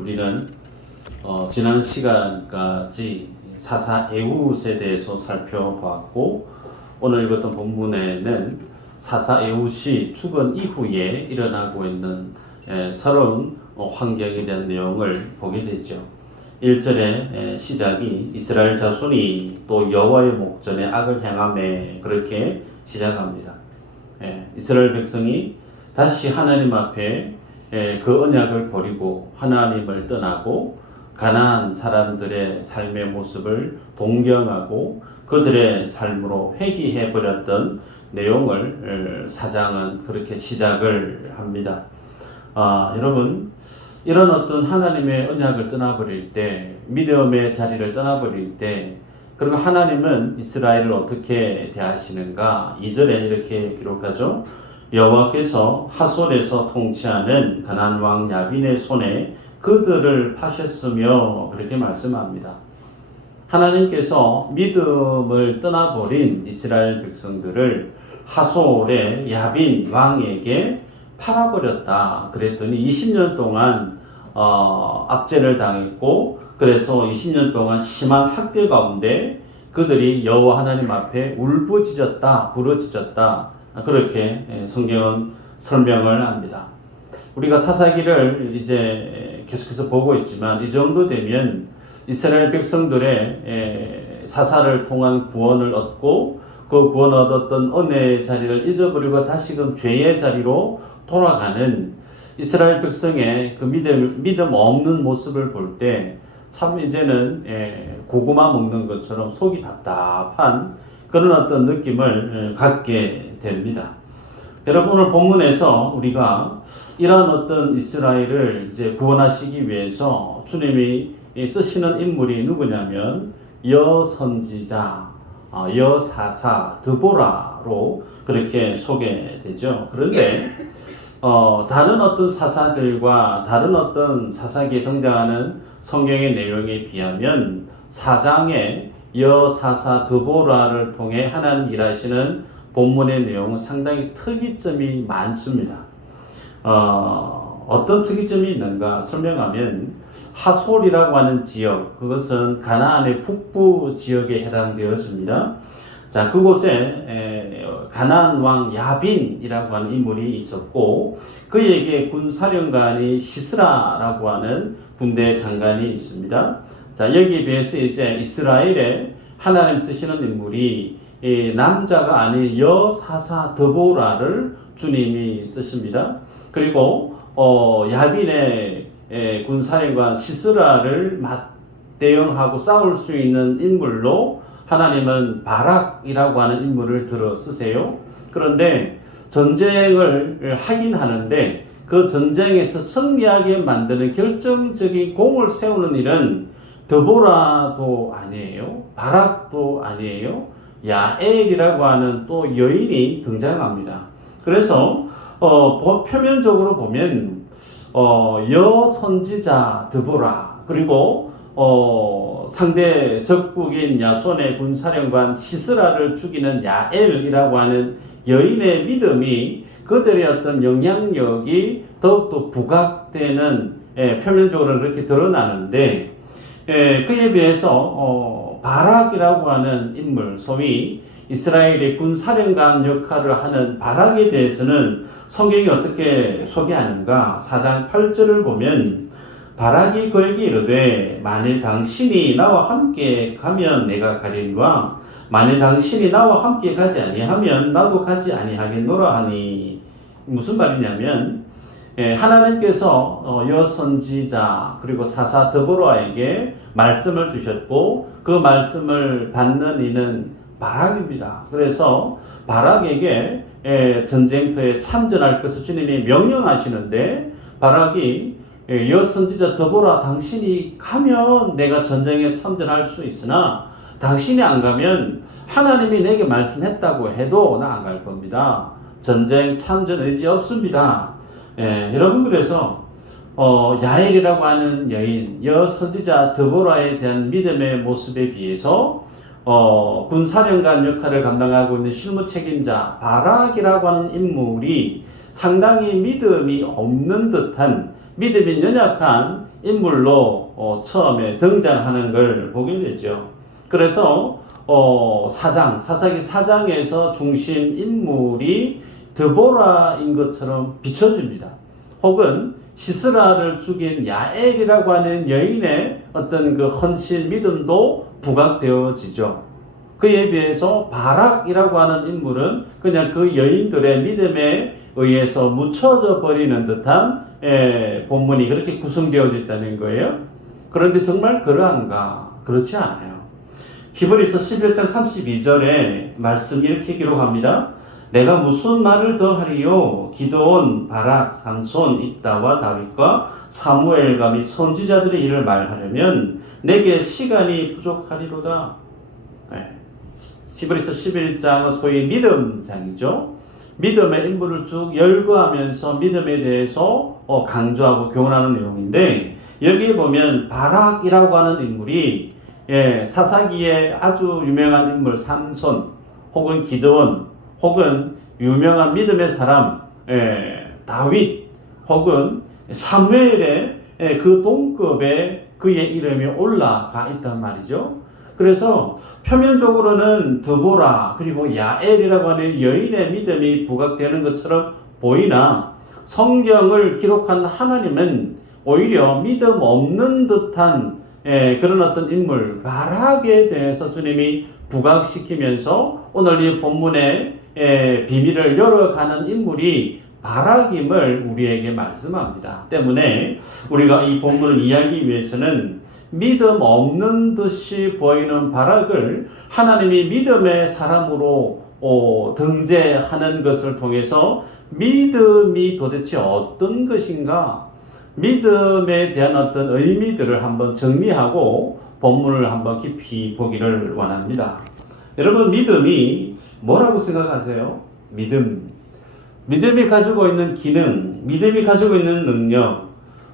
우리는 지난 시간까지 사사 에훗에 대해서 살펴보았고, 오늘 읽었던 본문에는 사사 에훗이 죽은 이후에 일어나고 있는 새로운 환경에 대한 내용을 보게 되죠. 1절의 시작이 이스라엘 자손이 또 여호와의 목전에 악을 행하매, 그렇게 시작합니다. 이스라엘 백성이 다시 하나님 앞에 그 언약을 버리고 하나님을 떠나고 가나안 사람들의 삶의 모습을 동경하고 그들의 삶으로 회귀해 버렸던 내용을 사장은 그렇게 시작을 합니다. 여러분, 이런 어떤 하나님의 언약을 떠나버릴 때, 믿음의 자리를 떠나버릴 때, 그러면 하나님은 이스라엘을 어떻게 대하시는가? 2절에 이렇게 기록하죠. 여호와께서 하솔에서 통치하는 가나안 왕 야빈의 손에 그들을 파셨으며, 그렇게 말씀합니다. 하나님께서 믿음을 떠나버린 이스라엘 백성들을 하솔의 야빈 왕에게 팔아버렸다. 그랬더니 20년 동안 압제를 당했고, 그래서 20년 동안 심한 학대 가운데 그들이 여호와 하나님 앞에 울부짖었다, 부르짖었다. 그렇게 성경은 설명을 합니다. 우리가 사사기를 이제 계속해서 보고 있지만, 이 정도 되면 이스라엘 백성들의 사사를 통한 구원을 얻고 그 구원 얻었던 은혜의 자리를 잊어버리고 다시금 죄의 자리로 돌아가는 이스라엘 백성의 그 믿음 없는 모습을 볼 때 참 이제는 고구마 먹는 것처럼 속이 답답한 그런 어떤 느낌을 갖게 됩니다. 여러분, 오늘 본문에서 우리가 이러한 어떤 이스라엘을 이제 구원하시기 위해서 주님이 쓰시는 인물이 누구냐면 여선지자, 여사사 드보라로 그렇게 소개되죠. 그런데 다른 어떤 사사들과 다른 어떤 사사기에 등장하는 성경의 내용에 비하면 사장의 여사사 드보라를 통해 하나님 일하시는 본문의 내용은 상당히 특이점이 많습니다. 어떤 특이점이 있는가 설명하면, 하솔이라고 하는 지역, 그것은 가나안의 북부 지역에 해당되었습니다. 자, 그곳에 가나안 왕 야빈이라고 하는 인물이 있었고, 그에게 군사령관이 시스라라고 하는 군대 장관이 있습니다. 자, 여기에 비해서 이제 이스라엘에 하나님 쓰시는 인물이 남자가 아닌 여사사 드보라를 주님이 쓰십니다. 그리고 야빈의 군사령관 시스라를 맞대응하고 싸울 수 있는 인물로 하나님은 바락이라고 하는 인물을 들어 쓰세요. 그런데 전쟁을 하긴 하는데 그 전쟁에서 승리하게 만드는 결정적인 공을 세우는 일은 드보라도 아니에요. 바락도 아니에요. 야엘이라고 하는 또 여인이 등장합니다. 그래서 표면적으로 보면 여선지자 드보라, 그리고 상대 적국인 야손의 군사령관 시스라를 죽이는 야엘이라고 하는 여인의 믿음이 그들의 어떤 영향력이 더욱더 부각되는 표면적으로 그렇게 드러나는데, 그에 비해서 바락이라고 하는 인물, 소위 이스라엘의 군사령관 역할을 하는 바락에 대해서는 성경이 어떻게 소개하는가? 4장 8절을 보면, 바락이 그에게 이르되 만일 당신이 나와 함께 가면 내가 가리니와 만일 당신이 나와 함께 가지 아니하면 나도 가지 아니하겠노라 하니, 무슨 말이냐면 하나님께서 여선지자 그리고 사사 드보라에게 말씀을 주셨고 그 말씀을 받는 이는 바락입니다. 그래서 바락에게 전쟁터에 참전할 것을 주님이 명령하시는데, 바락이 여선지자 드보라, 당신이 가면 내가 전쟁에 참전할 수 있으나 당신이 안 가면 하나님이 내게 말씀했다고 해도 나 안 갈 겁니다. 전쟁 참전 의지 없습니다. 여러분, 그래서 야엘이라고 하는 여인, 여선지자 드보라에 대한 믿음의 모습에 비해서 군사령관 역할을 감당하고 있는 실무 책임자 바락이라고 하는 인물이 상당히 믿음이 없는 듯한, 믿음이 연약한 인물로 처음에 등장하는 걸 보게 되죠. 그래서 사사기 4장에서 중심 인물이 드보라인 것처럼 비춰집니다. 혹은 시스라를 죽인 야엘이라고 하는 여인의 어떤 그 헌신 믿음도 부각되어지죠. 그에 비해서 바락이라고 하는 인물은 그냥 그 여인들의 믿음에 의해서 묻혀져 버리는 듯한 본문이 그렇게 구성되어져 있다는 거예요. 그런데 정말 그러한가? 그렇지 않아요. 히브리서 11장 32절에 말씀 이렇게 기록합니다. 내가 무슨 말을 더하리요? 기드온, 바락, 삼손, 입다와 다윗과 사무엘과 및 선지자들의 일을 말하려면 내게 시간이 부족하리로다. 히브리서 11장은 소위 믿음장이죠. 믿음의 인물을 쭉 열거하면서 믿음에 대해서 강조하고 교훈하는 내용인데, 여기에 보면 바락이라고 하는 인물이 사사기에 아주 유명한 인물 삼손 혹은 기드온 혹은 유명한 믿음의 사람 다윗 혹은 사무엘의 그 동급에 그의 이름이 올라가 있단 말이죠. 그래서 표면적으로는 드보라 그리고 야엘이라고 하는 여인의 믿음이 부각되는 것처럼 보이나 성경을 기록한 하나님은 오히려 믿음 없는 듯한 그런 어떤 인물 바락에 대해서 주님이 부각시키면서 오늘 이 본문의 비밀을 열어가는 인물이 바락임을 우리에게 말씀합니다. 때문에 우리가 이 본문을 이해하기 위해서는 믿음 없는 듯이 보이는 바락을 하나님이 믿음의 사람으로 등재하는 것을 통해서 믿음이 도대체 어떤 것인가, 믿음에 대한 어떤 의미들을 한번 정리하고 본문을 한번 깊이 보기를 원합니다. 여러분, 믿음이 뭐라고 생각하세요? 믿음이 가지고 있는 기능, 믿음이 가지고 있는 능력.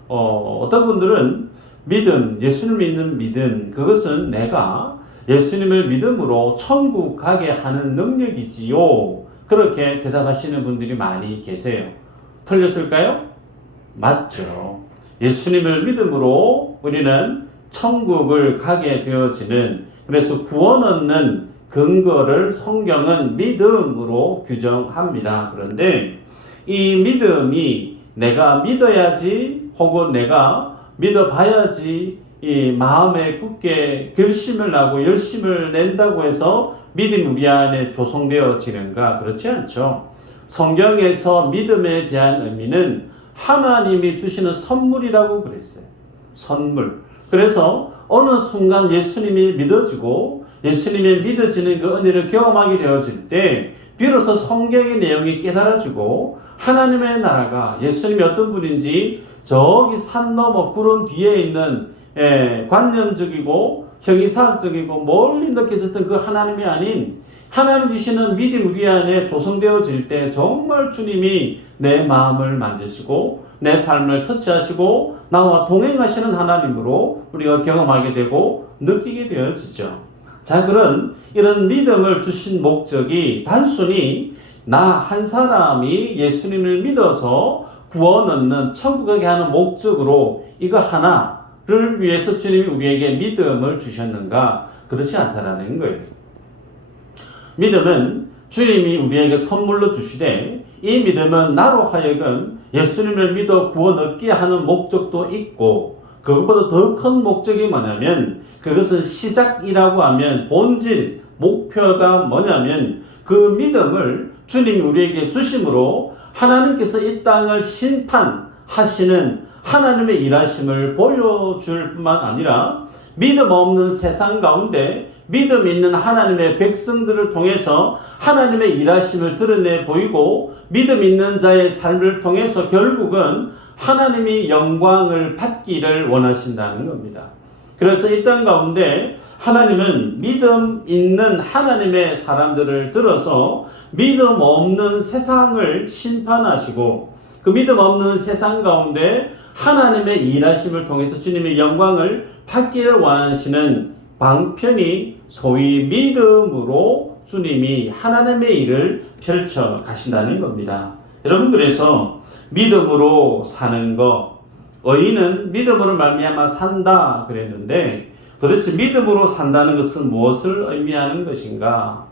어떤 분들은 믿음, 예수를 믿는 믿음, 그것은 내가 예수님을 믿음으로 천국 가게 하는 능력이지요. 그렇게 대답하시는 분들이 많이 계세요. 틀렸을까요? 맞죠. 예수님을 믿음으로 우리는 천국을 가게 되어지는, 그래서 구원 얻는 근거를 성경은 믿음으로 규정합니다. 그런데 이 믿음이 내가 믿어야지 혹은 내가 믿어봐야지 이 마음에 굳게 결심을 하고 열심을 낸다고 해서 믿음이 우리 안에 조성되어지는가? 그렇지 않죠. 성경에서 믿음에 대한 의미는 하나님이 주시는 선물이라고 그랬어요. 선물. 그래서 어느 순간 예수님이 믿어지고 예수님이 믿어지는 그 은혜를 경험하게 되어질 때 비로소 성경의 내용이 깨달아지고 하나님의 나라가 예수님이 어떤 분인지 저기 산 너머 구름 뒤에 있는 관념적이고 형이사학적이고 멀리 느껴졌던 그 하나님이 아닌 하나님 주시는 믿음 우리 안에 조성되어질 때 정말 주님이 내 마음을 만지시고 내 삶을 터치하시고 나와 동행하시는 하나님으로 우리가 경험하게 되고 느끼게 되어지죠. 자, 이런 믿음을 주신 목적이 단순히 나 한 사람이 예수님을 믿어서 구원 얻는 천국 가게 하는 목적으로 이거 하나를 위해서 주님이 우리에게 믿음을 주셨는가? 그렇지 않다라는 거예요. 믿음은 주님이 우리에게 선물로 주시되 이 믿음은 나로 하여금 예수님을 믿어 구원 얻게 하는 목적도 있고 그것보다 더 큰 목적이 뭐냐면 그것은 시작이라고 하면 본질, 목표가 뭐냐면 그 믿음을 주님이 우리에게 주심으로 하나님께서 이 땅을 심판하시는 하나님의 일하심을 보여줄 뿐만 아니라 믿음 없는 세상 가운데 믿음 있는 하나님의 백성들을 통해서 하나님의 일하심을 드러내 보이고 믿음 있는 자의 삶을 통해서 결국은 하나님이 영광을 받기를 원하신다는 겁니다. 그래서 이 땅 가운데 하나님은 믿음 있는 하나님의 사람들을 들어서 믿음 없는 세상을 심판하시고 그 믿음 없는 세상 가운데 하나님의 일하심을 통해서 주님의 영광을 받기를 원하시는 방편이 소위 믿음으로 주님이 하나님의 일을 펼쳐 가신다는 겁니다. 여러분, 그래서 믿음으로 사는 것, 의인은 믿음으로 말미암아 산다 그랬는데 도대체 믿음으로 산다는 것은 무엇을 의미하는 것인가?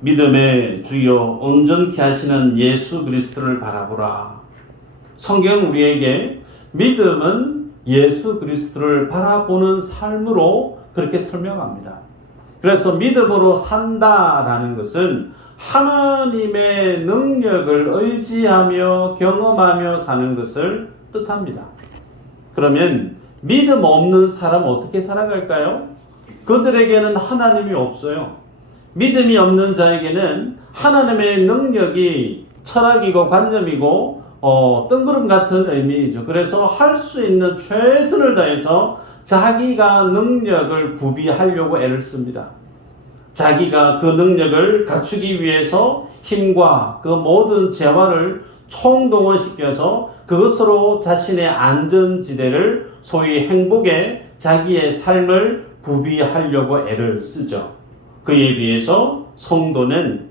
믿음의 주요 온전케 하시는 예수 그리스도를 바라보라. 성경은 우리에게 믿음은 예수 그리스도를 바라보는 삶으로 그렇게 설명합니다. 그래서 믿음으로 산다라는 것은 하나님의 능력을 의지하며 경험하며 사는 것을 뜻합니다. 그러면 믿음 없는 사람은 어떻게 살아갈까요? 그들에게는 하나님이 없어요. 믿음이 없는 자에게는 하나님의 능력이 철학이고 관념이고 뜬구름 같은 의미이죠. 그래서 할 수 있는 최선을 다해서 자기가 능력을 구비하려고 애를 씁니다. 자기가 그 능력을 갖추기 위해서 힘과 그 모든 재화를 총동원시켜서 그것으로 자신의 안전지대를 소위 행복에 자기의 삶을 구비하려고 애를 쓰죠. 그에 비해서 성도는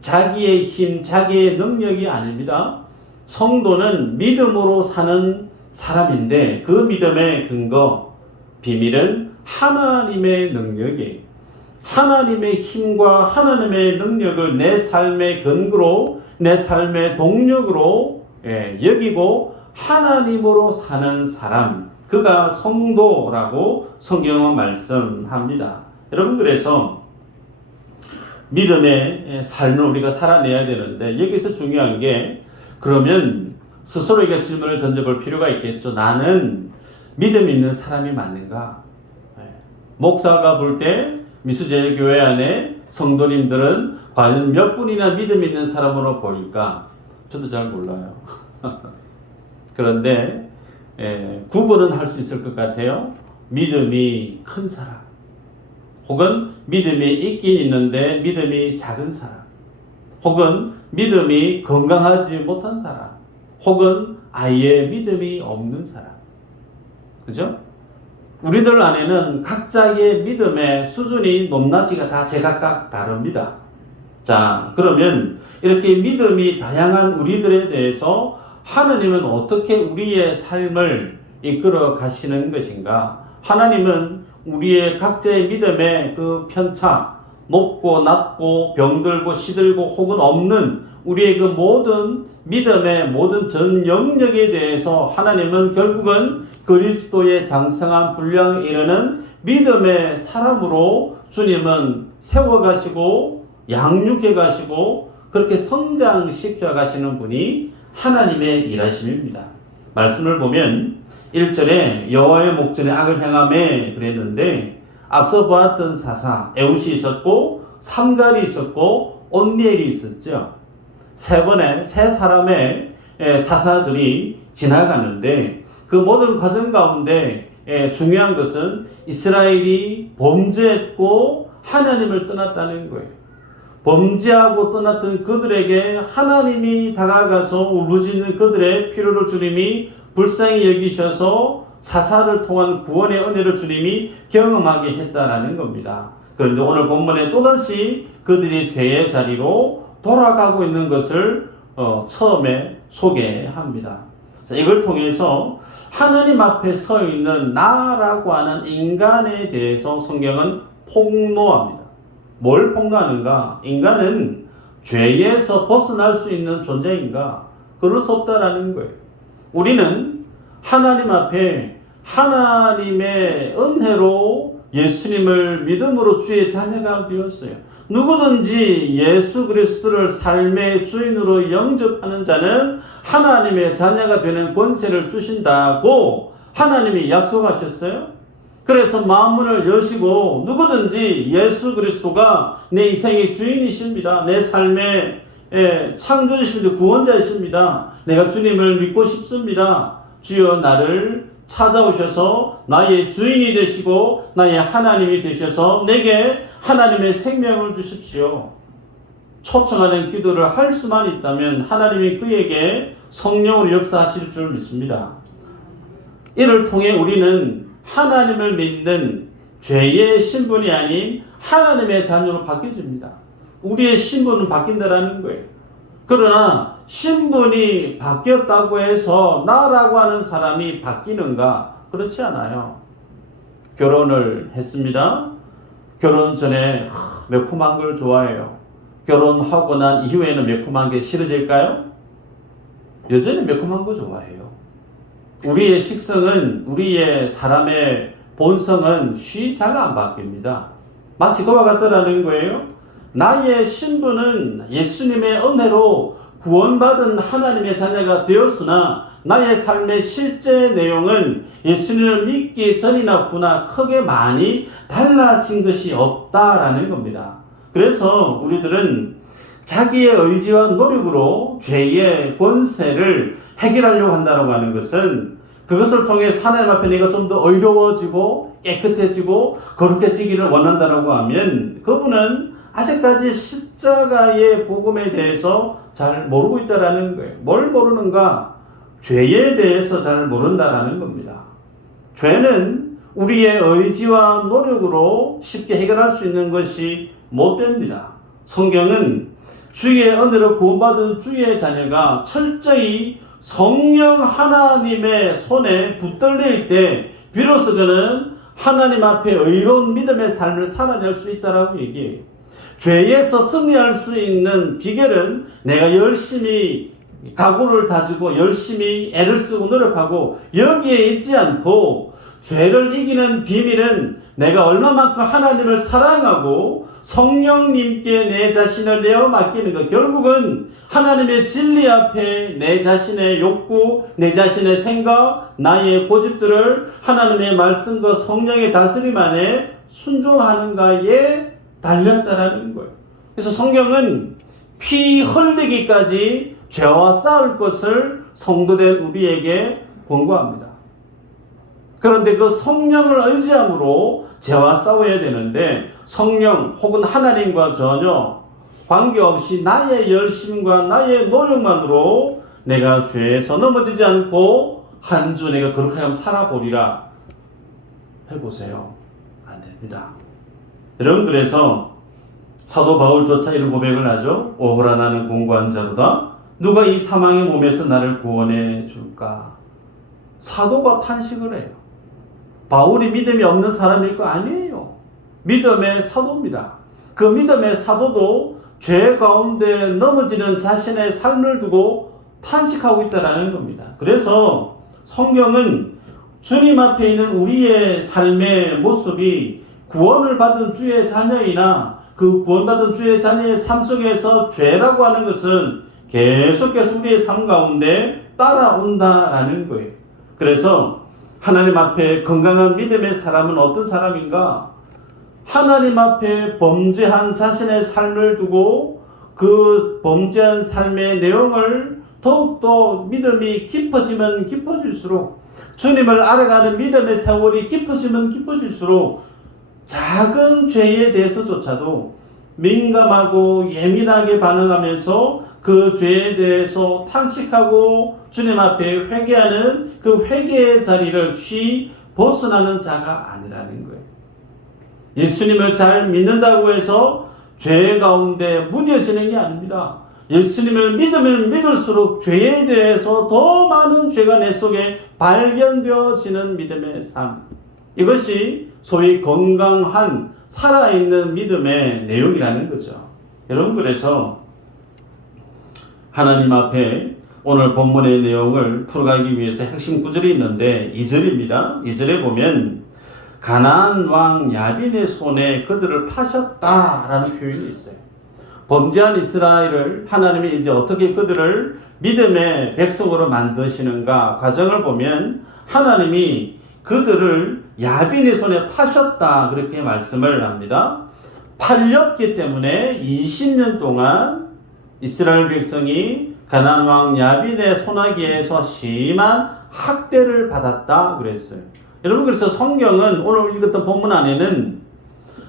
자기의 힘, 자기의 능력이 아닙니다. 성도는 믿음으로 사는 사람인데 그 믿음의 근거, 비밀은 하나님의 능력이에요. 하나님의 힘과 하나님의 능력을 내 삶의 근거로, 내 삶의 동력으로 여기고 하나님으로 사는 사람, 그가 성도라고 성경은 말씀합니다. 여러분, 그래서 믿음의 삶을 우리가 살아내야 되는데 여기서 중요한 게, 그러면 스스로에게 질문을 던져볼 필요가 있겠죠. 나는 믿음 있는 사람이 맞는가? 목사가 볼 때 미수제일교회 안에 성도님들은 과연 몇 분이나 믿음 있는 사람으로 보일까? 저도 잘 몰라요. 그런데 구분은 할 수 있을 것 같아요. 믿음이 큰 사람, 혹은 믿음이 있긴 있는데 믿음이 작은 사람, 혹은 믿음이 건강하지 못한 사람, 혹은 아예 믿음이 없는 사람. 그죠? 우리들 안에는 각자의 믿음의 수준이 높낮이가 다 제각각 다릅니다. 자, 그러면 이렇게 믿음이 다양한 우리들에 대해서 하나님은 어떻게 우리의 삶을 이끌어 가시는 것인가? 하나님은 우리의 각자의 믿음의 그 편차, 높고 낮고 병들고 시들고 혹은 없는 우리의 그 모든 믿음의 모든 전 영역에 대해서 하나님은 결국은 그리스도의 장성한 분량에 이르는 믿음의 사람으로 주님은 세워가시고 양육해 가시고 그렇게 성장시켜 가시는 분이 하나님의 일하심입니다. 말씀을 보면 1절에 여호와의 목전에 악을 행하매 그랬는데, 앞서 보았던 사사 에웃이 있었고 삼갈이 있었고 온니엘이 있었죠. 세 번의 세 사람의 사사들이 지나가는데 그 모든 과정 가운데 중요한 것은 이스라엘이 범죄했고 하나님을 떠났다는 거예요. 범죄하고 떠났던 그들에게 하나님이 다가가서 울부짖는 그들의 필요를 주님이 불쌍히 여기셔서 사사를 통한 구원의 은혜를 주님이 경험하게 했다라는 겁니다. 그런데 오늘 본문에 또다시 그들이 죄의 자리로 돌아가고 있는 것을 처음에 소개합니다. 자, 이걸 통해서 하나님 앞에 서 있는 나라고 하는 인간에 대해서 성경은 폭로합니다. 뭘 폭로하는가? 인간은 죄에서 벗어날 수 있는 존재인가? 그럴 수 없다라는 거예요. 우리는 하나님 앞에 하나님의 은혜로 예수님을 믿음으로 주의 자녀가 되었어요. 누구든지 예수 그리스도를 삶의 주인으로 영접하는 자는 하나님의 자녀가 되는 권세를 주신다고 하나님이 약속하셨어요. 그래서 마음문을 여시고 누구든지 예수 그리스도가 내 인생의 주인이십니다. 내 삶의 창조주십니다. 구원자이십니다. 내가 주님을 믿고 싶습니다. 주여 나를 찾아오셔서 나의 주인이 되시고 나의 하나님이 되셔서 내게 하나님의 생명을 주십시오. 초청하는 기도를 할 수만 있다면 하나님이 그에게 성령으로 역사하실 줄 믿습니다. 이를 통해 우리는 하나님을 믿는 죄의 신분이 아닌 하나님의 자녀로 바뀌어집니다. 우리의 신분은 바뀐다라는 거예요. 그러나 신분이 바뀌었다고 해서 나라고 하는 사람이 바뀌는가? 그렇지 않아요. 결혼을 했습니다. 결혼 전에 매콤한 걸 좋아해요. 결혼하고 난 이후에는 매콤한 게 싫어질까요? 여전히 매콤한 거 좋아해요. 우리의 식성은, 우리의 사람의 본성은 쉬 잘 안 바뀝니다. 마치 그와 같다라는 거예요. 나의 신분은 예수님의 은혜로 구원받은 하나님의 자녀가 되었으나 나의 삶의 실제 내용은 예수님을 믿기 전이나 후나 크게 많이 달라진 것이 없다라는 겁니다. 그래서 우리들은 자기의 의지와 노력으로 죄의 권세를 해결하려고 한다고 하는 것은 그것을 통해 하나님 앞에 내가 좀 더 의로워지고 깨끗해지고 거룩해지기를 원한다고 하면 그분은 아직까지 십자가의 복음에 대해서 잘 모르고 있다라는 거예요. 뭘 모르는가? 죄에 대해서 잘 모른다라는 겁니다. 죄는 우리의 의지와 노력으로 쉽게 해결할 수 있는 것이 못 됩니다. 성경은 주의 은혜로 구원받은 주의 자녀가 철저히 성령 하나님의 손에 붙들릴 때 비로소 그는 하나님 앞에 의로운 믿음의 삶을 살아낼 수 있다라고 얘기해요. 죄에서 승리할 수 있는 비결은 내가 열심히 각오를 다지고 열심히 애를 쓰고 노력하고 여기에 있지 않고 죄를 이기는 비밀은 내가 얼마만큼 하나님을 사랑하고 성령님께 내 자신을 내어 맡기는 것. 결국은 하나님의 진리 앞에 내 자신의 욕구, 내 자신의 생각, 나의 고집들을 하나님의 말씀과 성령의 다스림 안에 순종하는가에 달렸다라는 거예요. 그래서 성경은 피 흘리기까지 죄와 싸울 것을 성도된 우리에게 권고합니다. 그런데 그 성령을 의지함으로 죄와 싸워야 되는데 성령 혹은 하나님과 전혀 관계없이 나의 열심과 나의 노력만으로 내가 죄에서 넘어지지 않고 한 주 내가 그렇게 하면 살아보리라 해보세요. 안 됩니다. 여러분, 그래서 사도 바울조차 이런 고백을 하죠. 오호라 나는 공고한 자로다. 누가 이 사망의 몸에서 나를 구원해 줄까? 사도가 탄식을 해요. 바울이 믿음이 없는 사람일 거 아니에요. 믿음의 사도입니다. 그 믿음의 사도도 죄 가운데 넘어지는 자신의 삶을 두고 탄식하고 있다는 겁니다. 그래서 성경은 주님 앞에 있는 우리의 삶의 모습이 구원을 받은 주의 자녀이나 그 구원받은 주의 자녀의 삶 속에서 죄라고 하는 것은 계속해서 우리의 삶 가운데 따라온다라는 거예요. 그래서 하나님 앞에 건강한 믿음의 사람은 어떤 사람인가? 하나님 앞에 범죄한 자신의 삶을 두고 그 범죄한 삶의 내용을 더욱더 믿음이 깊어지면 깊어질수록 주님을 알아가는 믿음의 세월이 깊어지면 깊어질수록 작은 죄에 대해서조차도 민감하고 예민하게 반응하면서 그 죄에 대해서 탄식하고 주님 앞에 회개하는 그 회개의 자리를 쉬 벗어나는 자가 아니라는 거예요. 예수님을 잘 믿는다고 해서 죄 가운데 무뎌지는 게 아닙니다. 예수님을 믿으면 믿을수록 죄에 대해서 더 많은 죄가 내 속에 발견되어지는 믿음의 삶. 이것이 소위 건강한 살아있는 믿음의 내용이라는 거죠. 여러분, 그래서 하나님 앞에 오늘 본문의 내용을 풀어가기 위해서 핵심 구절이 있는데 2절입니다. 2절에 보면 가나안 왕 야빈의 손에 그들을 파셨다라는 표현이 있어요. 범죄한 이스라엘을 하나님이 이제 어떻게 그들을 믿음의 백성으로 만드시는가 과정을 보면 하나님이 그들을 야빈의 손에 파셨다 그렇게 말씀을 합니다. 팔렸기 때문에 20년 동안 이스라엘 백성이 가나안 왕 야빈의 손아귀에서 심한 학대를 받았다 그랬어요. 여러분, 그래서 성경은 오늘 읽었던 본문 안에는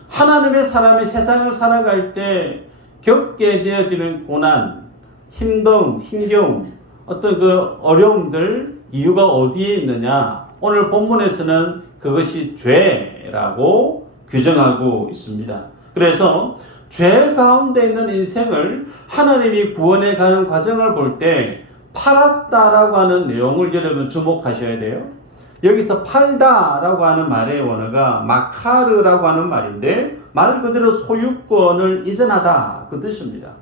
하나님의 사람이 세상을 살아갈 때 겪게 되어지는 고난, 힘겨움, 어떤 그 어려움들 이유가 어디에 있느냐? 오늘 본문에서는 그것이 죄라고 규정하고 있습니다. 그래서 죄 가운데 있는 인생을 하나님이 구원해 가는 과정을 볼 때 팔았다라고 하는 내용을 여러분 주목하셔야 돼요. 여기서 팔다라고 하는 말의 원어가 마카르라고 하는 말인데 말 그대로 소유권을 이전하다 그 뜻입니다.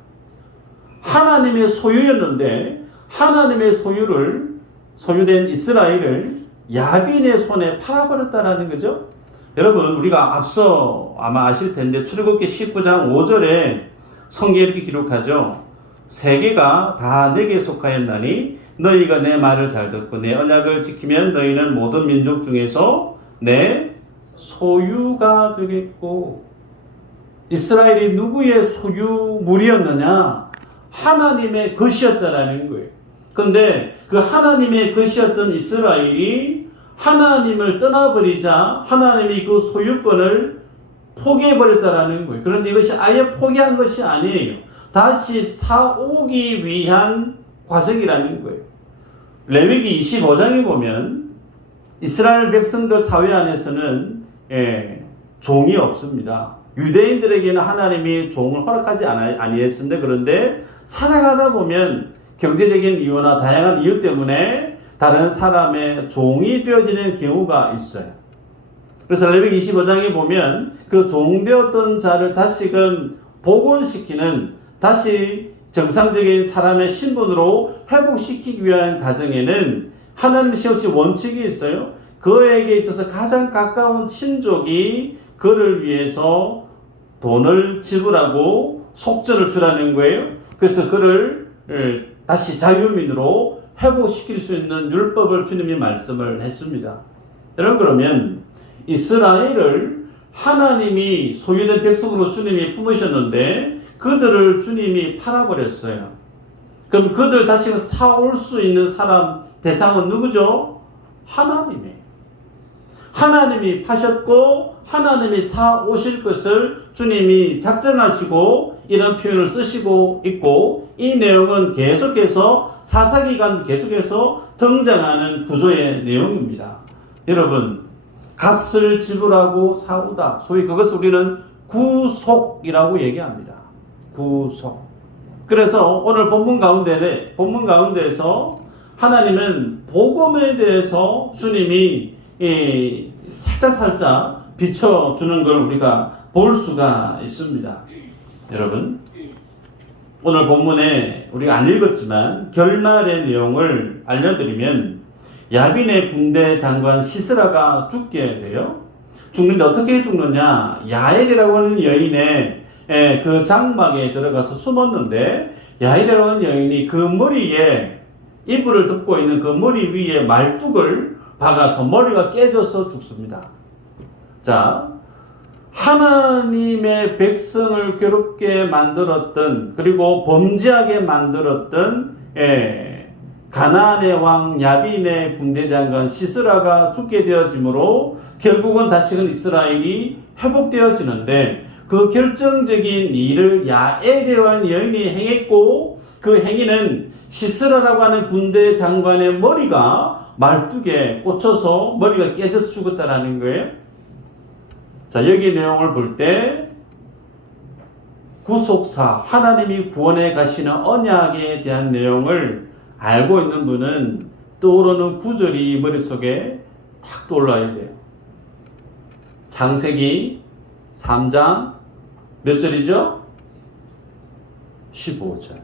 하나님의 소유였는데 하나님의 소유된 이스라엘을 야빈의 손에 팔아버렸다라는 거죠. 여러분 우리가 앞서 아마 아실 텐데 출애굽기 19장 5절에 성경에 이렇게 기록하죠. 세계가 다 내게 속하였나니 너희가 내 말을 잘 듣고 내 언약을 지키면 너희는 모든 민족 중에서 내 소유가 되겠고. 이스라엘이 누구의 소유물이었느냐? 하나님의 것이었다라는 거예요. 그런데 그 하나님의 것이었던 이스라엘이 하나님을 떠나버리자 하나님이 그 소유권을 포기해버렸다라는 거예요. 그런데 이것이 아예 포기한 것이 아니에요. 다시 사오기 위한 과정이라는 거예요. 레위기 25장에 보면 이스라엘 백성들 사회 안에서는 종이 없습니다. 유대인들에게는 하나님이 종을 허락하지 아니했습니다. 그런데 살아가다 보면 경제적인 이유나 다양한 이유 때문에 다른 사람의 종이 되어지는 경우가 있어요. 그래서 레위기 25장에 보면 그 종되었던 자를 다시금 복원시키는 다시 정상적인 사람의 신분으로 회복시키기 위한 과정에는 하나님 세우신 원칙이 있어요. 그에게 있어서 가장 가까운 친족이 그를 위해서 돈을 지불하고 속전을 주라는 거예요. 그래서 그를 다시 자유민으로 회복시킬 수 있는 율법을 주님이 말씀을 했습니다. 여러분 그러면 이스라엘을 하나님이 소유된 백성으로 주님이 품으셨는데 그들을 주님이 팔아버렸어요. 그럼 그들 다시 사올 수 있는 사람 대상은 누구죠? 하나님이에요. 하나님이 파셨고 하나님이 사오실 것을 주님이 작정하시고 이런 표현을 쓰시고 있고 이 내용은 계속해서 사사기간 계속해서 등장하는 구조의 내용입니다. 여러분 값을 지불하고 사오다. 소위 그것을 우리는 구속이라고 얘기합니다. 구속. 그래서 오늘 본문 가운데에서 하나님은 복음에 대해서 주님이 살짝 비춰주는 걸 우리가 볼 수가 있습니다. 여러분 오늘 본문에 우리가 안 읽었지만 결말의 내용을 알려드리면 야빈의 군대 장관 시스라가 죽게 돼요. 죽는데 어떻게 죽느냐? 야엘이라고 하는 여인의 그 장막에 들어가서 숨었는데 야엘이라고 하는 여인이 그 머리에 이불을 덮고 있는 그 머리 위에 말뚝을 박아서 머리가 깨져서 죽습니다. 자, 하나님의 백성을 괴롭게 만들었던 그리고 범죄하게 만들었던 가나안의 왕 야빈의 군대장관 시스라가 죽게 되어지므로 결국은 다시금 이스라엘이 회복되어지는데 그 결정적인 일을 야엘이라는 여인이 행했고 그 행위는 시스라라고 하는 군대장관의 머리가 말뚝에 꽂혀서 머리가 깨져서 죽었다라는 거예요. 자, 여기 내용을 볼 때 구속사, 하나님이 구원해 가시는 언약에 대한 내용을 알고 있는 분은 떠오르는 구절이 머릿속에 탁 떠올라야 돼요. 창세기 3장 몇 절이죠? 15절.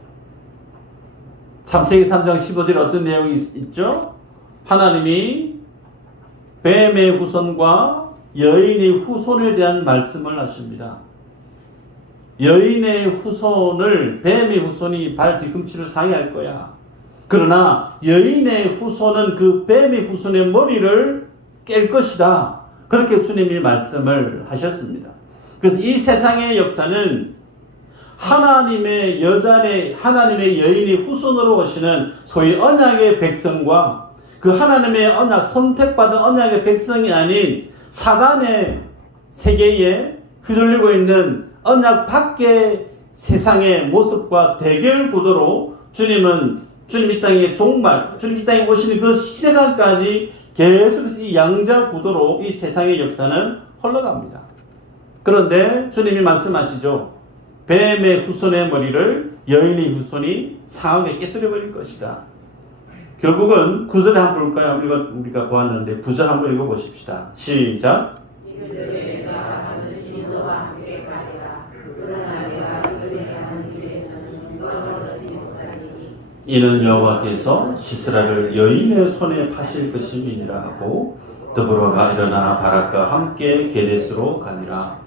창세기 3장 15절에 어떤 내용이 있죠? 하나님이 뱀의 후손과 여인의 후손에 대한 말씀을 하십니다. 여인의 후손을 뱀의 후손이 발 뒤꿈치를 상해할 거야. 그러나 여인의 후손은 그 뱀의 후손의 머리를 깰 것이다. 그렇게 주님이 말씀을 하셨습니다. 그래서 이 세상의 역사는 하나님의 하나님의 여인이 후손으로 오시는 소위 언약의 백성과 그 하나님의 언약, 선택받은 언약의 백성이 아닌 사단의 세계에 휘둘리고 있는 언약 밖의 세상의 모습과 대결 구도로 주님 이 땅에 주님 이 땅에 오시는 그 시대까지 계속 이 양자 구도로 이 세상의 역사는 흘러갑니다. 그런데 주님이 말씀하시죠. 뱀의 후손의 머리를 여인의 후손이 상하게 깨뜨려 버릴 것이다. 결국은 9절에 한번 볼까요? 우리가 보았는데 9절 한번 읽어보십시다. 시작. 이는 여호와께서 시스라를 여인의 손에 파실 것임이니라 하고 드보라가 일어나 바락과 함께 게데스로 가니라.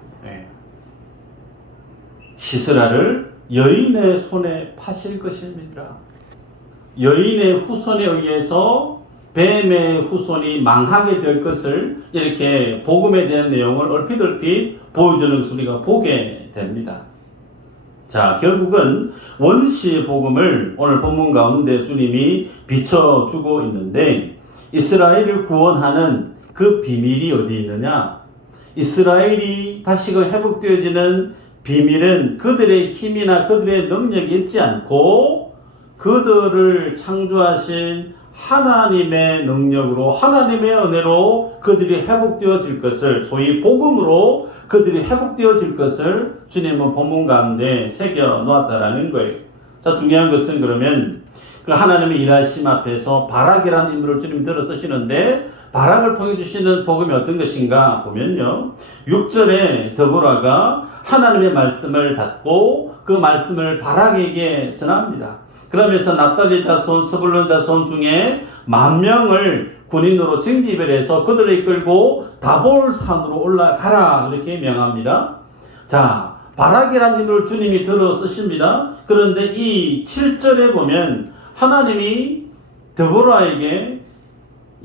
시스라를 여인의 손에 파실 것임이니라. 여인의 후손에 의해서 뱀의 후손이 망하게 될 것을 이렇게 복음에 대한 내용을 얼핏얼핏 보여주는 것을 우리가 보게 됩니다. 자, 결국은 원시의 복음을 오늘 본문 가운데 주님이 비춰주고 있는데 이스라엘을 구원하는 그 비밀이 어디 있느냐? 이스라엘이 다시금 회복되어지는 비밀은 그들의 힘이나 그들의 능력이 있지 않고 그들을 창조하신 하나님의 능력으로 하나님의 은혜로 그들이 회복되어질 것을 소위 복음으로 그들이 회복되어질 것을 주님은 본문 가운데 새겨 놓았다라는 거예요. 자, 중요한 것은 그러면 그 하나님의 일하심 앞에서 바락이라는 인물을 주님이 들어 쓰시는데 바락을 통해 주시는 복음이 어떤 것인가 보면요. 6절에 드보라가 하나님의 말씀을 받고 그 말씀을 바락에게 전합니다. 그러면서 납달리 자손, 스불론 자손 중에 10,000명을 군인으로 징집을 해서 그들을 이끌고 다볼산으로 올라가라 이렇게 명합니다. 자, 바락이라는 인물을 주님이 들어 쓰십니다. 그런데 이 7절에 보면 하나님이 드보라에게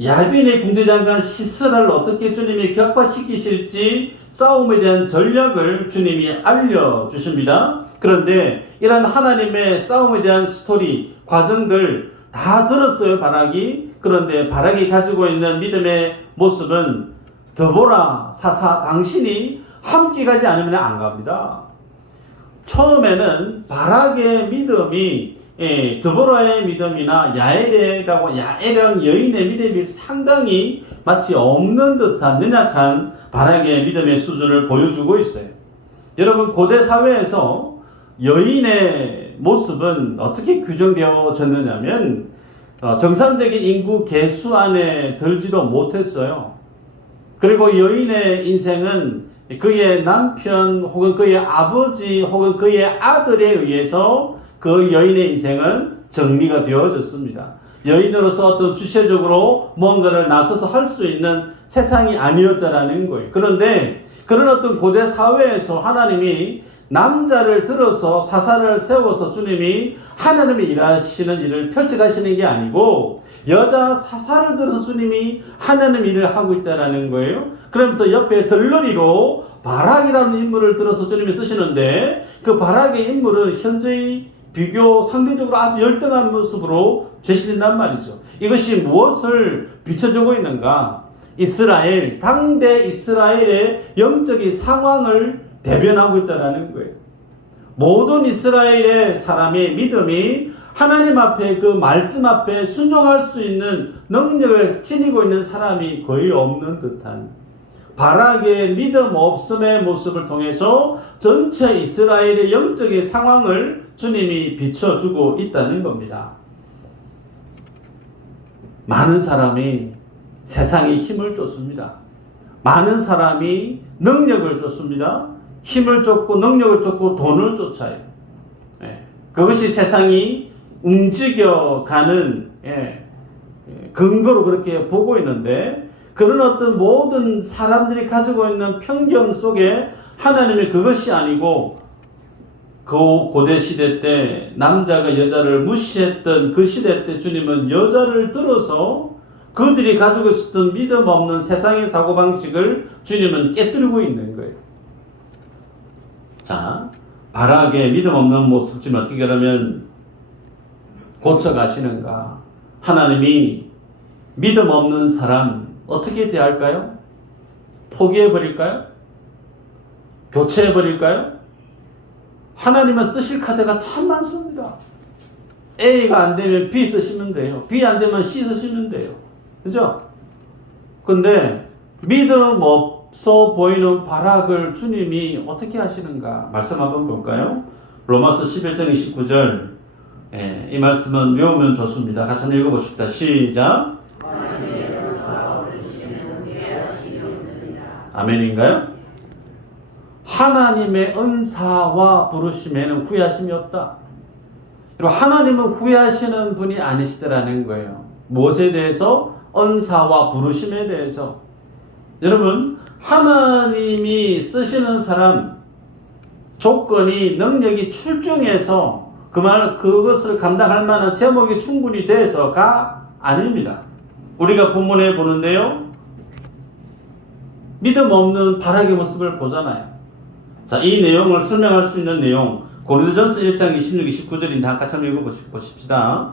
야빈의 군대장관 시스라를 어떻게 주님이 격파시키실지 싸움에 대한 전략을 주님이 알려주십니다. 그런데 이런 하나님의 싸움에 대한 스토리, 과정들 다 들었어요, 바락이. 그런데 바락이 가지고 있는 믿음의 모습은 드보라 사사 당신이 함께 가지 않으면 안 갑니다. 처음에는 바락의 믿음이 드보라의 믿음이나 야엘이랑 여인의 믿음이 상당히 마치 없는 듯한 연약한 바락의 믿음의 수준을 보여주고 있어요. 여러분, 고대 사회에서 여인의 모습은 어떻게 규정되어졌느냐면 정상적인 인구 계수 안에 들지도 못했어요. 그리고 여인의 인생은 그의 남편 혹은 그의 아버지 혹은 그의 아들에 의해서 그 여인의 인생은 정리가 되어졌습니다. 여인으로서 어떤 주체적으로 뭔가를 나서서 할 수 있는 세상이 아니었다라는 거예요. 그런데 그런 어떤 고대 사회에서 하나님이 남자를 들어서 사사를 세워서 주님이 하나님이 일하시는 일을 펼쳐가시는 게 아니고 여자 사사를 들어서 주님이 하나님 일을 하고 있다라는 거예요. 그러면서 옆에 덜러리로 바락이라는 인물을 들어서 주님이 쓰시는데 그 바락의 인물은 현재의 비교 상대적으로 아주 열등한 모습으로 제시된단 말이죠. 이것이 무엇을 비춰주고 있는가? 이스라엘, 당대 이스라엘의 영적인 상황을 대변하고 있다는 거예요. 모든 이스라엘의 사람의 믿음이 하나님 앞에 그 말씀 앞에 순종할 수 있는 능력을 지니고 있는 사람이 거의 없는 듯한 바락의 믿음 없음의 모습을 통해서 전체 이스라엘의 영적인 상황을 주님이 비춰주고 있다는 겁니다. 많은 사람이 세상에 힘을 쫓습니다. 많은 사람이 능력을 쫓습니다. 힘을 쫓고 능력을 쫓고 돈을 쫓아요. 그것이 세상이 움직여가는 근거로 그렇게 보고 있는데 그런 어떤 모든 사람들이 가지고 있는 편견 속에 하나님이 그것이 아니고 그 고대 시대 때 남자가 여자를 무시했던 그 시대 때 주님은 여자를 들어서 그들이 가지고 있었던 믿음 없는 세상의 사고방식을 주님은 깨뜨리고 있는 거예요. 자, 바락의 믿음 없는 모습 좀 어떻게 하면 고쳐가시는가? 하나님이 믿음 없는 사람 어떻게 대할까요? 포기해버릴까요? 교체해버릴까요? 하나님은 쓰실 카드가 참 많습니다. A가 안 되면 B 쓰시면 돼요. B 안 되면 C 쓰시면 돼요. 그죠? 근데 믿음 없어 보이는 발악을 주님이 어떻게 하시는가? 말씀 한번 볼까요? 로마서 11장 29절. 이 말씀은 외우면 좋습니다. 같이 한번 읽어보십시다. 시작. 아멘인가요? 하나님의 은사와 부르심에는 후회하심이 없다. 그리고 하나님은 후회하시는 분이 아니시더라는 거예요. 무엇에 대해서? 은사와 부르심에 대해서. 여러분, 하나님이 쓰시는 사람, 조건이, 능력이 출중해서 그것을 감당할 만한 제목이 충분히 돼서가 아닙니다. 우리가 본문에 보는데요, 믿음 없는 발악의 모습을 보잖아요. 자, 이 내용을 설명할 수 있는 내용, 고린도전서 1장 26, 29절인데 같이 한번 읽어보십시다.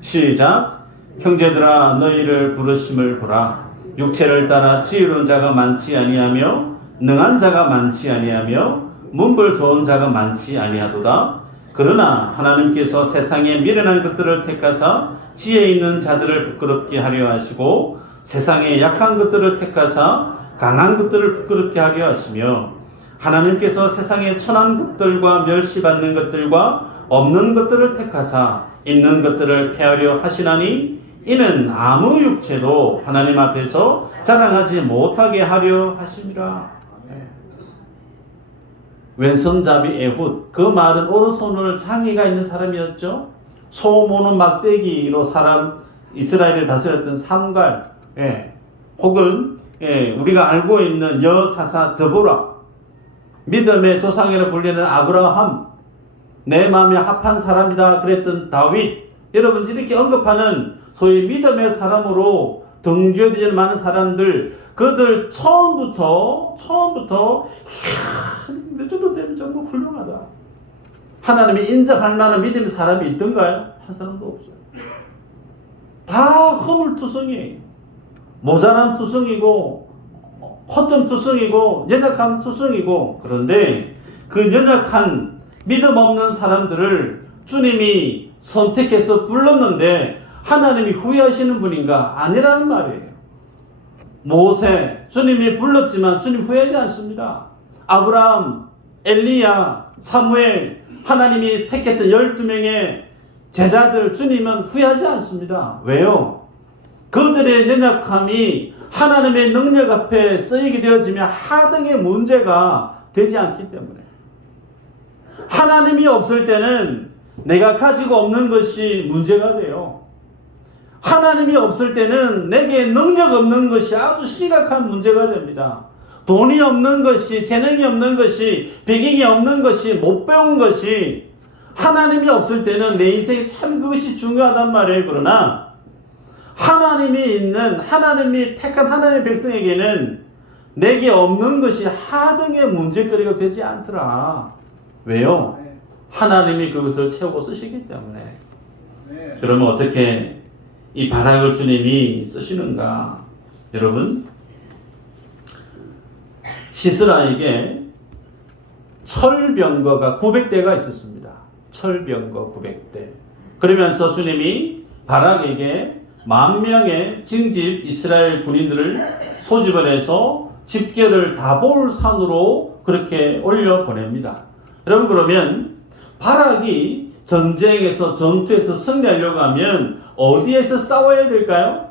시작. 형제들아, 너희를 부르심을 보라. 육체를 따라 지혜로운 자가 많지 아니하며 능한 자가 많지 아니하며 문벌 좋은 자가 많지 아니하도다. 그러나 하나님께서 세상에 미련한 것들을 택하사 지혜 있는 자들을 부끄럽게 하려 하시고 세상에 약한 것들을 택하사 강한 것들을 부끄럽게 하려 하시며 하나님께서 세상에 천한 것들과 멸시받는 것들과 없는 것들을 택하사 있는 것들을 폐하려 하시나니 이는 아무 육체도 하나님 앞에서 자랑하지 못하게 하려 하심이라. 왼손잡이 에훗, 그 말은 오른손을 장애가 있는 사람이었죠. 소 모는 막대기로 이스라엘을 다스렸던 삼갈, 혹은 우리가 알고 있는 여사사 드보라, 믿음의 조상이라 불리는 아브라함, 내 마음에 합한 사람이다 그랬던 다윗, 여러분 이렇게 언급하는 소위 믿음의 사람으로 등재되지 많은 사람들, 그들 처음부터 이야, 이 정도 되면 정말 훌륭하다. 하나님이 인정할 만한 믿음의 사람이 있던가요? 한 사람도 없어요. 다 허물투성이에요. 모자란 투성이고 허점 투성이고 연약한 투성이고, 그런데 그 연약한 믿음 없는 사람들을 주님이 선택해서 불렀는데 하나님이 후회하시는 분인가? 아니라는 말이에요. 모세, 주님이 불렀지만 주님 후회하지 않습니다. 아브라함, 엘리야, 사무엘, 하나님이 택했던 12명의 제자들, 주님은 후회하지 않습니다. 왜요? 그들의 연약함이 하나님의 능력 앞에 쓰이게 되어지면 하등의 문제가 되지 않기 때문에. 하나님이 없을 때는 내가 가지고 없는 것이 문제가 돼요. 하나님이 없을 때는 내게 능력 없는 것이 아주 심각한 문제가 됩니다. 돈이 없는 것이, 재능이 없는 것이, 배경이 없는 것이, 못 배운 것이, 하나님이 없을 때는 내 인생에 참 그것이 중요하단 말이에요. 그러나 하나님이 택한 하나님의 백성에게는 내게 없는 것이 하등의 문제거리가 되지 않더라. 왜요? 하나님이 그것을 채우고 쓰시기 때문에. 그러면 어떻게 이 발악을 주님이 쓰시는가? 여러분, 시스라에게 철병거가 900대가 있었습니다. 철병거 900대. 그러면서 주님이 바락에게 10,000명의 징집 이스라엘 군인들을 소집을 해서 집결을 다볼 산으로 그렇게 올려 보냅니다. 여러분, 그러면 바락이 전투에서 승리하려고 하면 어디에서 싸워야 될까요?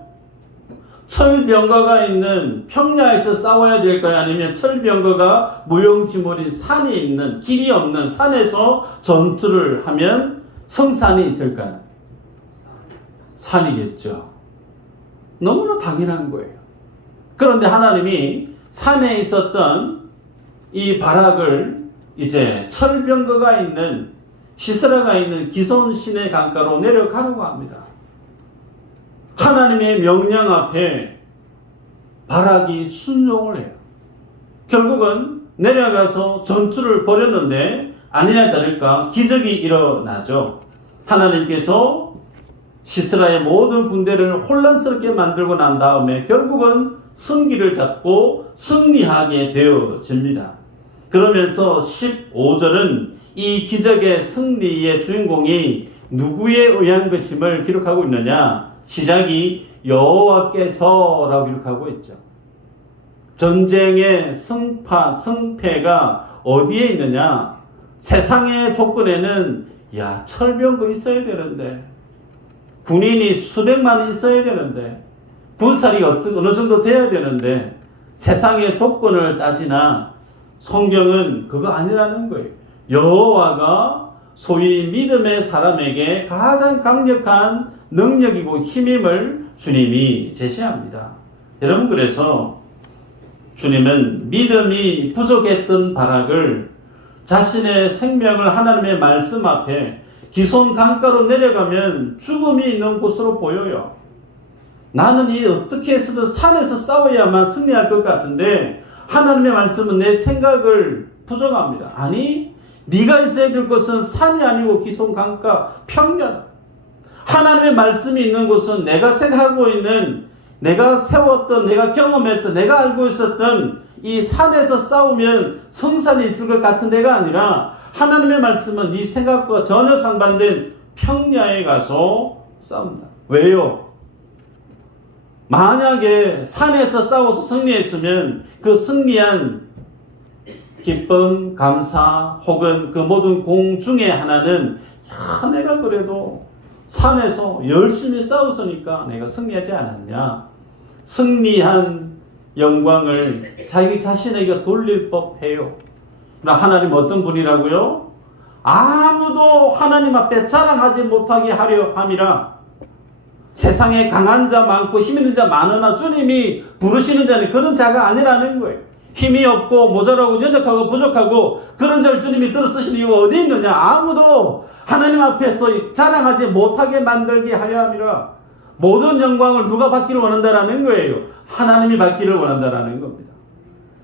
철병거가 있는 평야에서 싸워야 될까요? 아니면 철병거가 무용지물인 산에 있는, 길이 없는 산에서 전투를 하면 성산이 있을까요? 산이겠죠. 너무나 당연한 거예요. 그런데 하나님이 산에 있었던 이 바락을 이제 철병거가 있는, 시스라가 있는 기손 시내 강가로 내려가려고 합니다. 하나님의 명령 앞에 바락이 순종을 해요. 결국은 내려가서 전투를 벌였는데 아니나 다를까 기적이 일어나죠. 하나님께서 시스라의 모든 군대를 혼란스럽게 만들고 난 다음에 결국은 승기를 잡고 승리하게 되어집니다. 그러면서 15절은 이 기적의 승리의 주인공이 누구에 의한 것임을 기록하고 있느냐? 시작이 여호와께서라고 기록하고 있죠. 전쟁의 승파, 승패가 어디에 있느냐? 세상의 조건에는 철병거 있어야 되는데, 군인이 수백만 있어야 되는데, 군살이 어느 정도 돼야 되는데, 세상의 조건을 따지나 성경은 그거 아니라는 거예요. 여호와가 소위 믿음의 사람에게 가장 강력한 능력이고 힘임을 주님이 제시합니다. 여러분, 그래서 주님은 믿음이 부족했던 바락을 자신의 생명을 하나님의 말씀 앞에 기손 강가로 내려가면 죽음이 있는 곳으로 보여요. 나는 어떻게 해서든 산에서 싸워야만 승리할 것 같은데 하나님의 말씀은 내 생각을 부정합니다. 아니, 네가 있어야 될 곳은 산이 아니고 기손 강가 평야다. 하나님의 말씀이 있는 곳은 내가 생각하고 있는, 내가 세웠던, 내가 경험했던, 내가 알고 있었던 이 산에서 싸우면 성산이 있을 것 같은 데가 아니라 하나님의 말씀은 네 생각과 전혀 상반된 평야에 가서 싸운다. 왜요? 만약에 산에서 싸워서 승리했으면 그 승리한 기쁨, 감사 혹은 그 모든 공 중에 하나는 내가 그래도 산에서 열심히 싸웠으니까 내가 승리하지 않았냐. 승리한 영광을 자기 자신에게 돌릴 법해요. 그러나 하나님 어떤 분이라고요? 아무도 하나님 앞에 자랑하지 못하게 하려 함이라. 세상에 강한 자 많고 힘 있는 자 많으나 주님이 부르시는 자는 그런 자가 아니라는 거예요. 힘이 없고 모자라고 연약하고 부족하고 그런 자를 주님이 들어 쓰시는 이유가 어디 있느냐? 아무도 하나님 앞에서 자랑하지 못하게 만들게 하려 함이라. 모든 영광을 누가 받기를 원한다라는 거예요. 하나님이 받기를 원한다라는 겁니다.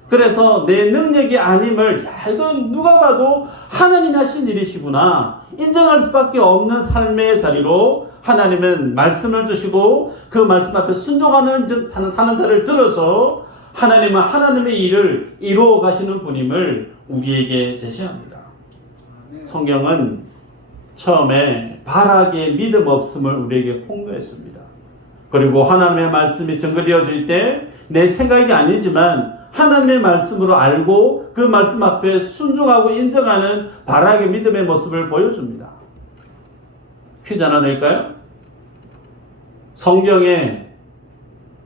그래서 내 능력이 아님을 이건 누가 봐도 하나님이 하신 일이시구나 인정할 수밖에 없는 삶의 자리로 하나님은 말씀을 주시고 그 말씀 앞에 순종하는 자를 들어서 하나님은 하나님의 일을 이루어 가시는 분임을 우리에게 제시합니다. 성경은 처음에 바락의 믿음 없음을 우리에게 폭로했습니다. 그리고 하나님의 말씀이 증거되어질 때 내 생각이 아니지만 하나님의 말씀으로 알고 그 말씀 앞에 순종하고 인정하는 바락의 믿음의 모습을 보여줍니다. 퀴즈 하나 낼까요? 성경에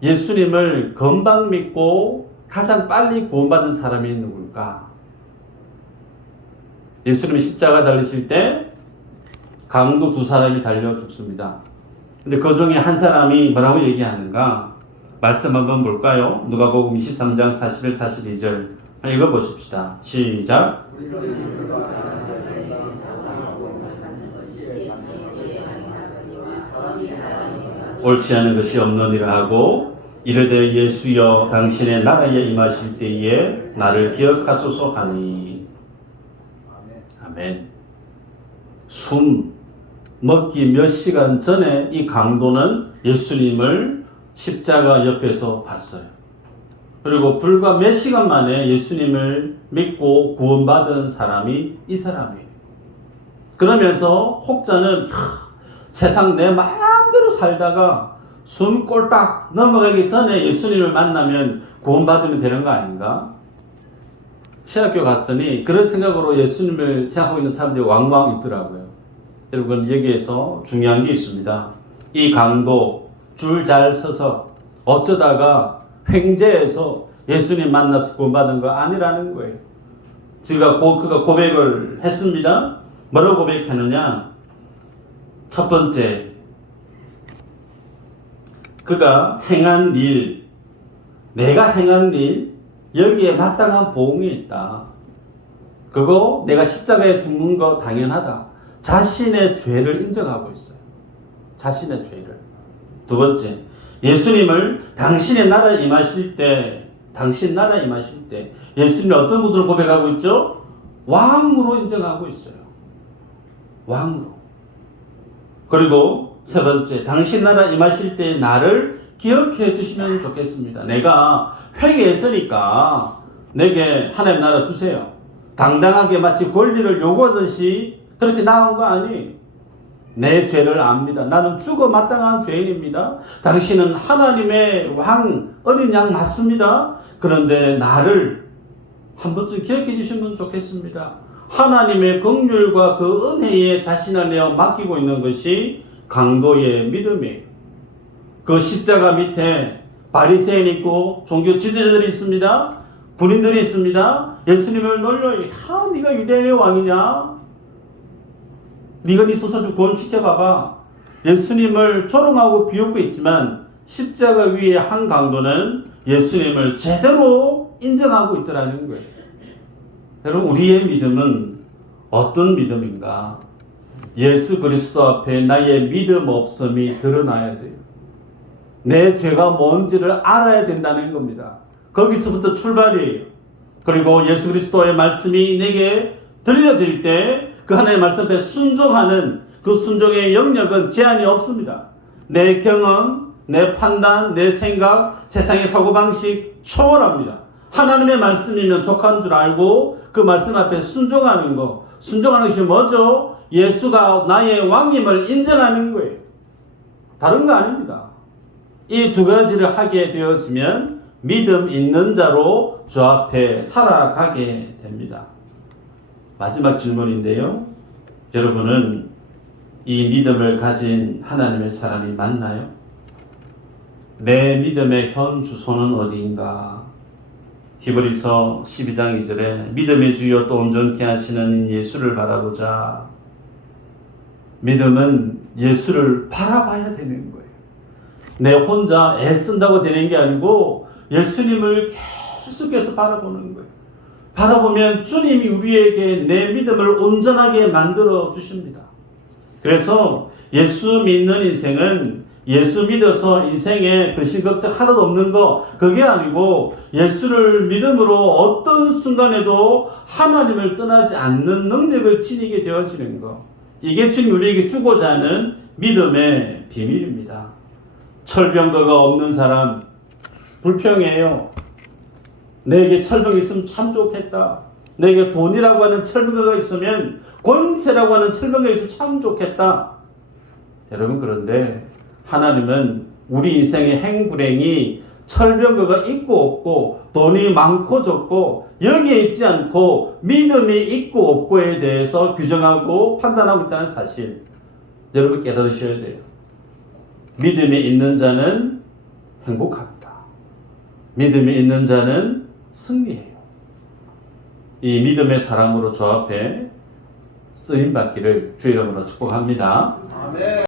예수님을 금방 믿고 가장 빨리 구원받은 사람이 누굴까? 예수님이 십자가 달리실 때 강도 두 사람이 달려 죽습니다. 근데 그 중에 한 사람이 뭐라고 얘기하는가? 말씀 한번 볼까요? 누가복음 23장 41, 42절 읽어보십시다. 시작. 옳지 않은 것이 없느니라 하고 이르되 예수여 당신의 나라에 임하실 때에 나를 기억하소서 하니. 아멘. 숨 먹기 몇 시간 전에 이 강도는 예수님을 십자가 옆에서 봤어요. 그리고 불과 몇 시간 만에 예수님을 믿고 구원받은 사람이 이 사람이에요. 그러면서 혹자는 세상 내 마음대로 살다가 숨 꼴딱 넘어가기 전에 예수님을 만나면 구원받으면 되는 거 아닌가? 신학교 갔더니 그런 생각으로 예수님을 생각하고 있는 사람들이 왕왕 있더라고요. 여러분, 여기에서 중요한 게 있습니다. 이 강도 줄 잘 서서 어쩌다가 횡재해서 예수님 만나서 구원받은 거 아니라는 거예요. 그가 고백을 했습니다. 뭐라고 고백하느냐? 첫 번째, 그가 행한 일, 내가 행한 일, 여기에 마땅한 보응이 있다. 그거 내가 십자가에 죽는 거 당연하다. 자신의 죄를 인정하고 있어요. 자신의 죄를. 두 번째, 예수님을 당신의 나라에 임하실 때, 당신 나라에 임하실 때 예수님이 어떤 분들을 고백하고 있죠? 왕으로 인정하고 있어요. 왕으로. 그리고 세 번째, 당신 나라 임하실 때 나를 기억해 주시면 좋겠습니다. 내가 회개했으니까 내게 하나님 나라 주세요. 당당하게 마치 권리를 요구하듯이 그렇게 나온 거 아니에요. 내 죄를 압니다. 나는 죽어 마땅한 죄인입니다. 당신은 하나님의 왕, 어린 양 맞습니다. 그런데 나를 한 번쯤 기억해 주시면 좋겠습니다. 하나님의 긍휼과 그 은혜에 자신을 내어 맡기고 있는 것이 강도의 믿음이에요. 그 십자가 밑에 바리새인이 있고 종교 지도자들이 있습니다. 군인들이 있습니다. 예수님을 놀려요. 야, 네가 유대인의 왕이냐? 네가 네 스스로 좀 구원시켜봐봐. 예수님을 조롱하고 비웃고 있지만 십자가 위에 한 강도는 예수님을 제대로 인정하고 있더라는 거예요. 여러분, 우리의 믿음은 어떤 믿음인가? 예수 그리스도 앞에 나의 믿음 없음이 드러나야 돼요. 내 죄가 뭔지를 알아야 된다는 겁니다. 거기서부터 출발이에요. 그리고 예수 그리스도의 말씀이 내게 들려질 때 그 하나님의 말씀 앞에 순종하는 그 순종의 영역은 제한이 없습니다. 내 경험, 내 판단, 내 생각, 세상의 사고방식 초월합니다. 하나님의 말씀이면 족한 줄 알고 그 말씀 앞에 순종하는 거. 순종하는 것이 뭐죠? 예수가 나의 왕임을 인정하는 거예요. 다른 거 아닙니다. 이 두 가지를 하게 되어지면 믿음 있는 자로 주 앞에 살아가게 됩니다. 마지막 질문인데요. 여러분은 이 믿음을 가진 하나님의 사람이 맞나요? 내 믿음의 현 주소는 어디인가? 히브리서 12장 2절에 믿음의 주여 또 온전케 하시는 예수를 바라보자. 믿음은 예수를 바라봐야 되는 거예요. 내 혼자 애쓴다고 되는 게 아니고 예수님을 계속해서 바라보는 거예요. 바라보면 주님이 우리에게 내 믿음을 온전하게 만들어 주십니다. 그래서 예수 믿는 인생은 예수 믿어서 인생에 근심걱정 하나도 없는 거, 그게 아니고 예수를 믿음으로 어떤 순간에도 하나님을 떠나지 않는 능력을 지니게 되어지는 거. 이게 지금 우리에게 주고자 하는 믿음의 비밀입니다. 철병거가 없는 사람 불평해요. 내게 철병이 있으면 참 좋겠다. 내게 돈이라고 하는 철병거가 있으면, 권세라고 하는 철병거가 있으면 참 좋겠다. 여러분, 그런데 하나님은 우리 인생의 행불행이 철병거가 있고 없고, 돈이 많고 적고, 여기에 있지 않고 믿음이 있고 없고에 대해서 규정하고 판단하고 있다는 사실, 여러분 깨달으셔야 돼요. 믿음이 있는 자는 행복합니다. 믿음이 있는 자는 승리해요. 이 믿음의 사람으로 주 앞에 쓰임받기를 주의 이름으로 축복합니다. 아멘.